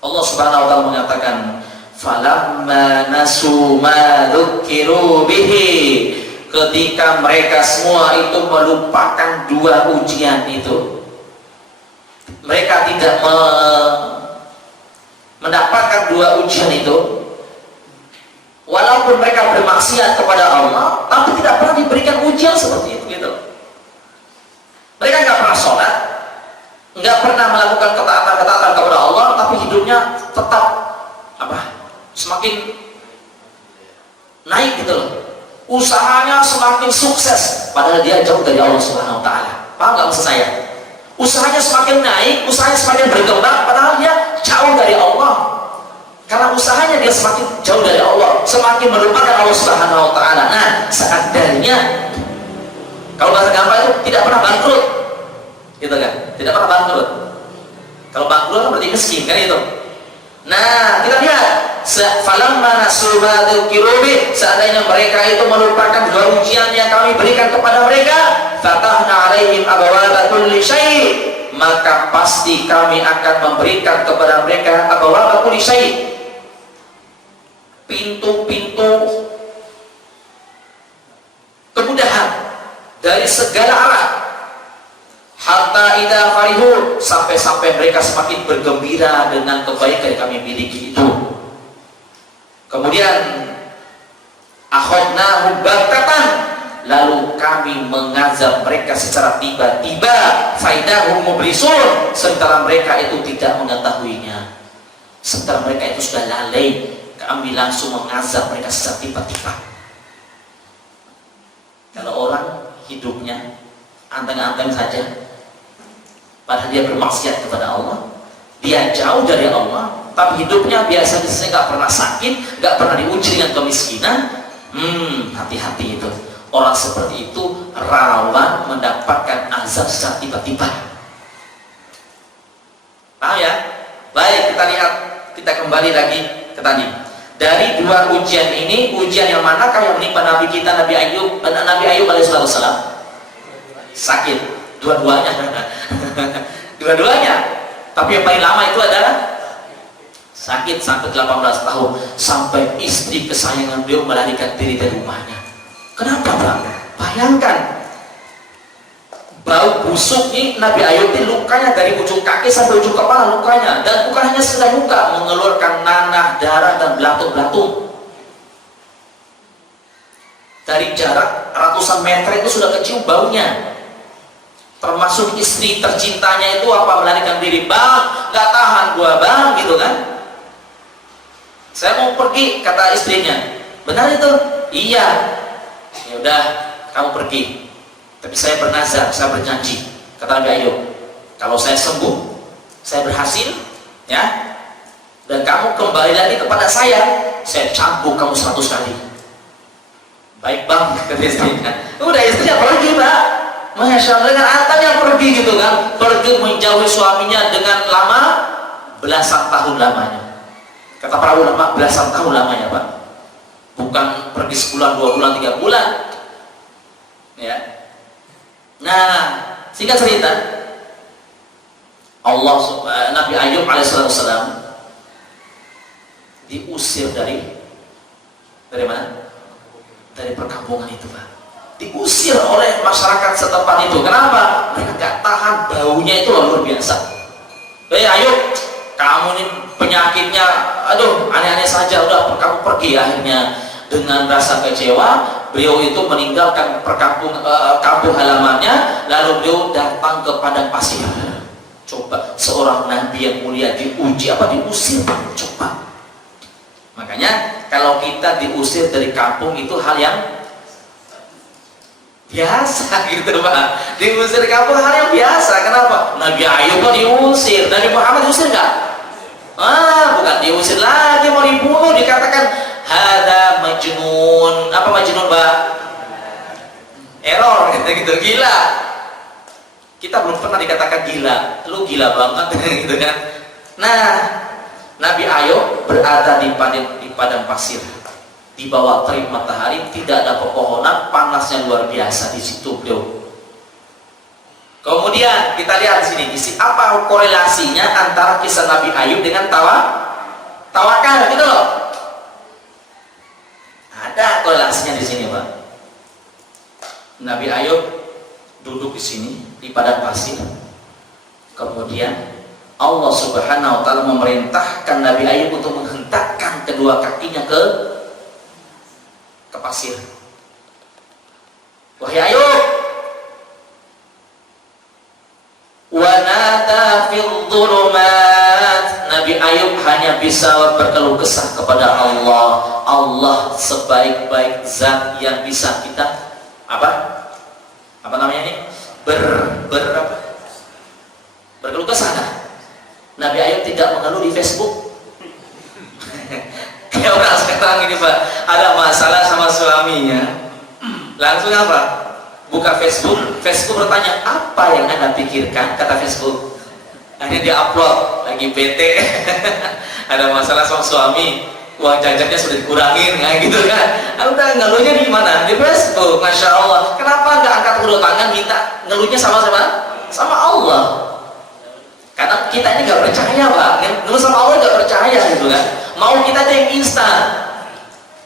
Allah Subhanahu wa taala mengatakan, falamma nasu ma dzukiru bihi, ketika mereka semua itu melupakan dua ujian itu, mereka tidak mendapatkan dua ujian itu, walaupun mereka bermaksiat kepada Allah, tapi tidak pernah diberikan ujian seperti itu, gitu. Mereka nggak pernah sholat, nggak pernah melakukan ketaatan kepada Allah, tapi hidupnya tetap apa? semakin naik gitu loh. Usahanya semakin sukses padahal dia jauh dari Allah Subhanahu wa taala. Paham enggak maksud saya? Usahanya semakin naik, usahanya semakin berkembang padahal dia jauh dari Allah. Karena usahanya dia semakin jauh dari Allah, semakin melupakan Allah Subhanahu wa taala. Nah, seandainya kalau bahasa gampang itu tidak pernah bangkrut. Gitu kan? Tidak pernah bangkrut. Kalau bangkrut kan berarti miskin kan itu. Nah, kita lihat falamma nasu ma dzukiru bih, seandainya mereka itu melupakan dua ujian yang kami berikan kepada mereka, fatahna alaihim abwaaba kulli syai', maka pasti kami akan memberikan kepada mereka abwaaba kulli syai', pintu-pintu kemudahan dari segala arah. Hatta idza farihu, sampai mereka semakin bergembira dengan kebaikan yang kami miliki itu. Kemudian akhadnahum baghtatan, lalu kami mengazab mereka secara tiba-tiba, faidahum mublisun, sementara mereka itu tidak mengetahuinya, sementara mereka itu sudah lalai, kami langsung mengazab mereka secara tiba-tiba. Kalau orang hidupnya anteng-anteng saja, padahal dia bermaksiat kepada Allah, dia jauh dari Allah, tapi hidupnya biasanya nggak pernah sakit, nggak pernah diuji dengan kemiskinan. Hati-hati itu. Orang seperti itu rawan mendapatkan azab secara tiba-tiba. Paham ya? Baik, kita lihat, kita kembali lagi ke tadi. Dari dua ujian ini, ujian yang manakah yang menimpa Nabi kita Nabi Ayub alaihissalam? Sakit. Dua-duanya. Dua-duanya. Tapi yang paling lama itu adalah sakit sampai 18 tahun, sampai istri kesayangan beliau melarikan diri dari rumahnya. Kenapa, Bang? Bayangkan bau busuk nih Nabi Ayub ini, lukanya dari ujung kaki sampai ujung kepala lukanya, dan bukan hanya sekedar luka, mengeluarkan nanah, darah dan belatung-belatung. Dari jarak ratusan meter itu sudah kecium baunya. Termasuk istri tercintanya itu apa, melarikan diri, Bang, nggak tahan gua, Bang, gitu kan. Saya mau pergi, kata istrinya. Benar itu? Iya. Ya udah, kamu pergi. Tapi saya bernazar, saya berjanji, kata Nabi Ayub, kalau saya sembuh, saya berhasil, ya, dan kamu kembali lagi kepada saya cambuk kamu 100 kali. Baik, Bang, kata istrinya. Udah, istrinya pergi, Pak. Masya Allah, dengan antaranya pergi gitu kan, pergi menjauhi suaminya dengan lama, belasan tahun lamanya. Kata para ulama, belasan tahun lamanya, Pak. Bukan pergi sebulan, 2 bulan, 3 bulan. Ya. Nah, singkat cerita, Nabi Ayub alaihissalam diusir dari mana? Dari perkampungan itu, Pak. Diusir oleh masyarakat setempat itu. Kenapa? Mereka nggak tahan baunya itu luar biasa. Ayub, kamu ini penyakitnya, aduh, aneh-aneh saja, udah kamu pergi. Akhirnya dengan rasa kecewa, beliau itu meninggalkan kampung halamannya, lalu beliau datang ke padang pasir. Coba, seorang nabi yang mulia diuji apa, diusir, coba. Makanya kalau kita diusir dari kampung itu hal yang biasa gitu, Pak. Diusir dari kampung hal yang biasa. Kenapa? Nabi Ayub diusir, Nabi Muhammad diusir nggak? Bukan diusir lagi, mau dibunuh, dikatakan hada majnun. Apa majnun, Pak? Error, gitu, gila. Kita belum pernah dikatakan gila. Lu gila banget, gitu kan. Nah, Nabi Ayub berada di padang pasir, di bawah terik matahari, tidak ada pepohonan, panasnya luar biasa di situ beliau. Kemudian kita lihat di sini, apa korelasinya antara kisah Nabi Ayub dengan tawakal, gitu loh. Ada korelasinya di sini, Pak. Nabi Ayub duduk di sini di padang pasir. Kemudian Allah Subhanahu wa taala memerintahkan Nabi Ayub untuk menghentakkan kedua kakinya ke pasir. Wahai Ayub, wa nada fil dhulumat, Nabi Ayub Ayub hanya bisa berkeluh kesah kepada Allah. Allah sebaik-baik zat yang bisa kita apa namanya ini berkeluh kesah. Nabi Ayub tidak mengeluh di Facebook. Kayak orang sekarang ini Pak, ada masalah sama suaminya, langsung apa? Buka Facebook bertanya, apa yang Anda pikirkan? Kata Facebook. Akhirnya dia upload, lagi bete, ada masalah sama suami, uang jajannya sudah dikurangin, kayak gitu kan. Udah ngeluhnya di mana? Di Facebook. Masya Allah. Kenapa nggak angkat kedua tangan minta ngeluhnya sama Allah? Karena kita ini nggak percaya Pak, ngeluh sama Allah nggak percaya gitu kan. Mau kita aja yang instan.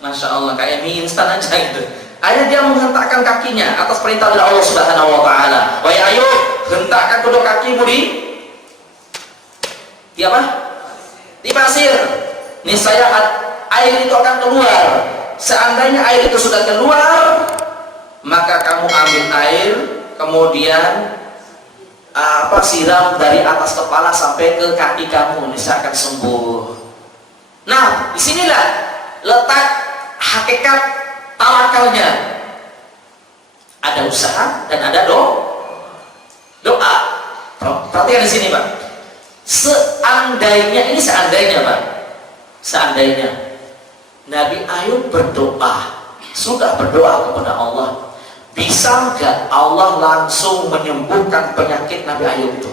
Masya Allah, kayak mie instan aja gitu. Akhirnya dia menghentakkan kakinya atas perintah dari Allah Subhanahu wa Ta'ala. Wahai Ayub, hentakkan kedua kakimu di apa? Di pasir. Niscaya air itu akan keluar. Seandainya air itu sudah keluar, maka kamu ambil air, kemudian siram dari atas kepala sampai ke kaki kamu, niscaya akan sembuh. Nah, disinilah letak hakikat tawakalnya. Ada usaha dan ada doa. Perhatikan di sini Pak. Seandainya Pak, seandainya Nabi Ayub sudah berdoa kepada Allah, bisa nggak Allah langsung menyembuhkan penyakit Nabi Ayub itu?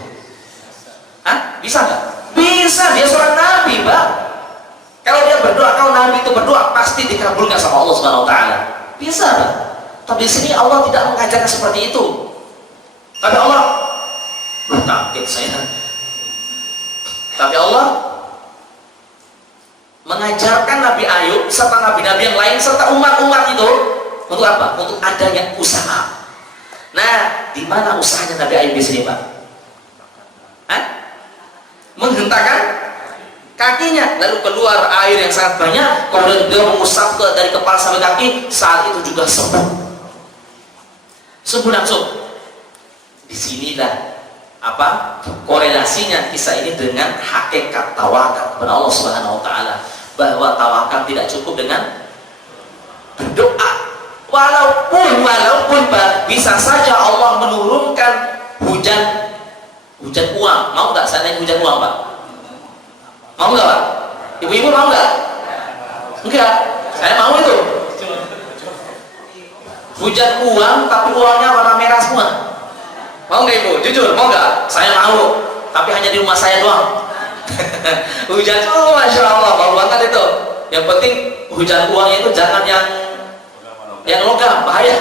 Bisa nggak? Bisa, dia seorang Nabi Pak. Kalau dia berdoa, kalau Nabi itu berdoa, pasti dikabulkan sama Allah Subhanahu Wa Taala. Bisa Pak. Tapi di sini Allah tidak mengajarkan seperti itu. Tapi Allah, kaget saya. Tapi Allah mengajarkan Nabi Ayub serta nabi-nabi yang lain serta umat-umat itu untuk apa? Untuk adanya usaha. Nah, di mana usahanya Nabi Ayub di sini Pak? Menghentakkan kakinya, lalu keluar air yang sangat banyak, kemudian dia mengusap dari kepala sampai kaki, saat itu juga sembuh langsung. Disinilah korelasinya kisah ini dengan hakikat tawakal kepada Allah Subhanahu Wa Taala, bahwa tawakal tidak cukup dengan berdoa, walaupun Pak, bisa saja Allah menurunkan hujan uang. Mau nggak seandainya hujan uang Pak? Mau nggak Pak? Ibu-ibu mau nggak? Enggak, saya mau itu. Hujan uang tapi uangnya warna merah semua. Mau nggak Ibu? Jujur, mau nggak? Saya mau, tapi hanya di rumah saya doang. Hujan, Masya Allah, mau banget itu. Yang penting hujan uangnya itu jangan yang logam, bahaya.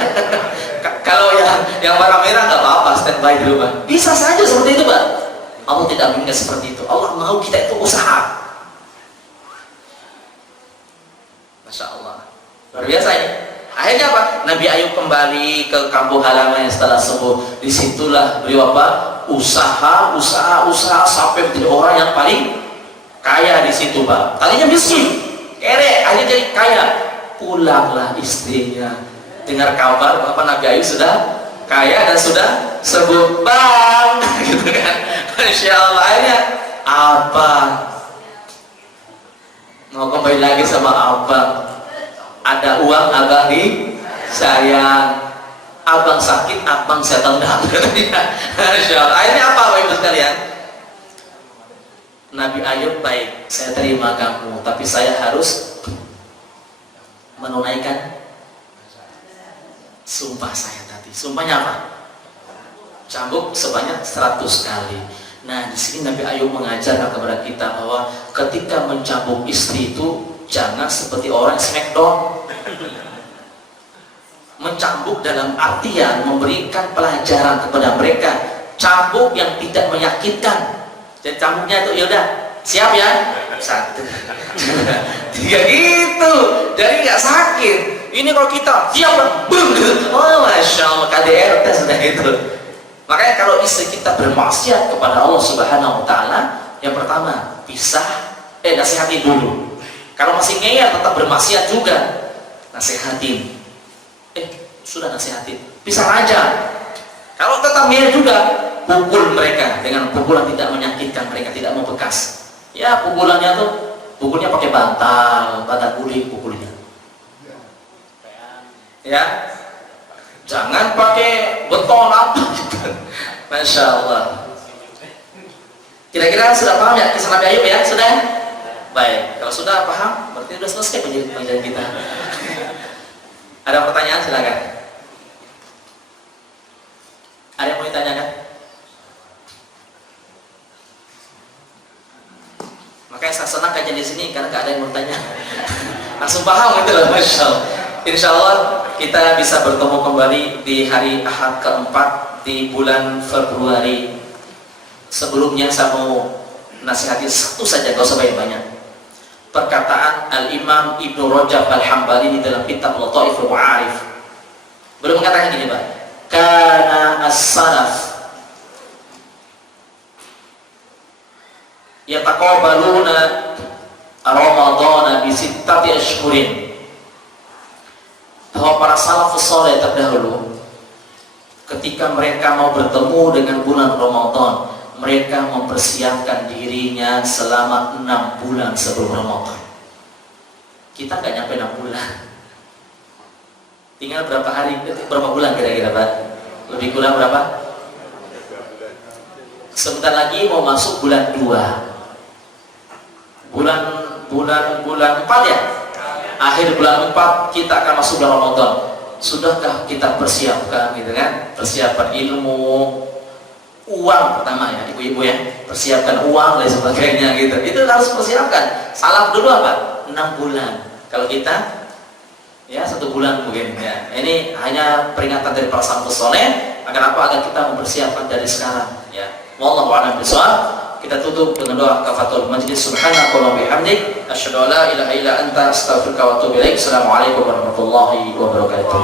Kalau yang warna merah nggak apa-apa, standby di rumah. Bisa saja seperti itu Pak. Allah tidak menginginkan seperti itu. Allah mau kita itu usaha. Masya Allah, luar biasa ini. Akhirnya apa? Nabi Ayub kembali ke kampung halamannya setelah sembuh. Disitulah beliau usaha sampai menjadi orang yang paling kaya di situ Pak. Tadinya miskin, kere, akhirnya jadi kaya. Pulanglah istrinya dengar kabar bahwa Nabi Ayub sudah kaya dan sudah sembuh. Bang, gitu kan? Masya Allah. Akhirnya mau kembali lagi sama abang. Ada uang abang sayang, abang sakit abang saya tendang. Masya Allah. Akhirnya apa Bapak Ibu sekalian? Nabi Ayub, baik, saya terima kamu, tapi saya harus menunaikan sumpah saya tadi. Sumpahnya apa? Cambuk sebanyak 100 kali. Nah, di sini Nabi Ayub mengajarkan kepada kita bahwa ketika mencambuk istri itu jangan seperti orang smackdown. Mencambuk dalam artian memberikan pelajaran kepada mereka, cambuk yang tidak menyakitkan. Jadi cambuknya itu yaudah, siap ya, 1, 2, 3 gitu. Jadi nggak sakit. Ini kalau kita siap, oh Masya Allah, KDRT sudah gitu. Makanya kalau istri kita bermaksiat kepada Allah Subhanahu Wa Taala, yang pertama nasihatin dulu. Kalau masih ngeyel tetap bermaksiat juga, nasihatin. Sudah nasihatin, pisah aja. Kalau tetap ngeyel juga, pukul mereka dengan pukulan tidak menyakitkan mereka, tidak membekas. Ya pukulannya tuh, pukulnya pakai bantal guling pukulnya. Ya, jangan pakai beton apa gitu. Masya Allah. Kira-kira sudah paham ya kisah Nabi Ayub ya? Sudah? Baik, kalau sudah paham, berarti sudah selesai penjelasan kita. Ada pertanyaan silakan. Ada yang mau ditanyakan? Makanya saya senang kajian di sini karena gak ada yang mau tanya. Langsung paham gitu loh, Masya Allah. Insya Allah kita bisa bertemu kembali di hari Ahad keempat di bulan Februari. Sebelumnya saya mau nasihati satu saja, gak usah banyak-banyak. Perkataan Al-Imam Ibnu Rajab Al-Hambali di dalam kitab Lataiful Ma'arif. Beliau mengatakan gini, Pak. Kana as-salaf yataqabaluna Ramadhana bi sittati ashhurin. Bahwa para salafus saleh terdahulu ketika mereka mau bertemu dengan bulan Ramadan, mereka mempersiapkan dirinya selama 6 bulan sebelum Ramadan. Kita nggak nyampe 6 bulan. Tinggal berapa hari, berapa bulan kira-kira, Pak? Lebih kurang berapa? Sebentar lagi mau masuk bulan 2. Bulan 4 ya? Akhir bulan 4 kita akan masuk bulan Ramadan. Sudahkah kita persiapkan gitu kan? Persiapan ilmu, uang pertama ya, ibu-ibu ya, persiapkan uang dan sebagainya gitu. Itu harus persiapkan. Salah dulu apa? 6 bulan. Kalau kita ya 1 bulan mungkin ya. Ini hanya peringatan dari para salafus saleh agar apa? Agar kita mempersiapkan dari sekarang ya. Wallahu a'lam bishawab. Kita tutup dengan doa kafatul majlis. Subhanaka wa bihamdik asyhadu an la ilaha illa anta astaghfiruka wa atubu ilaik. Assalamualaikum warahmatullahi wabarakatuh.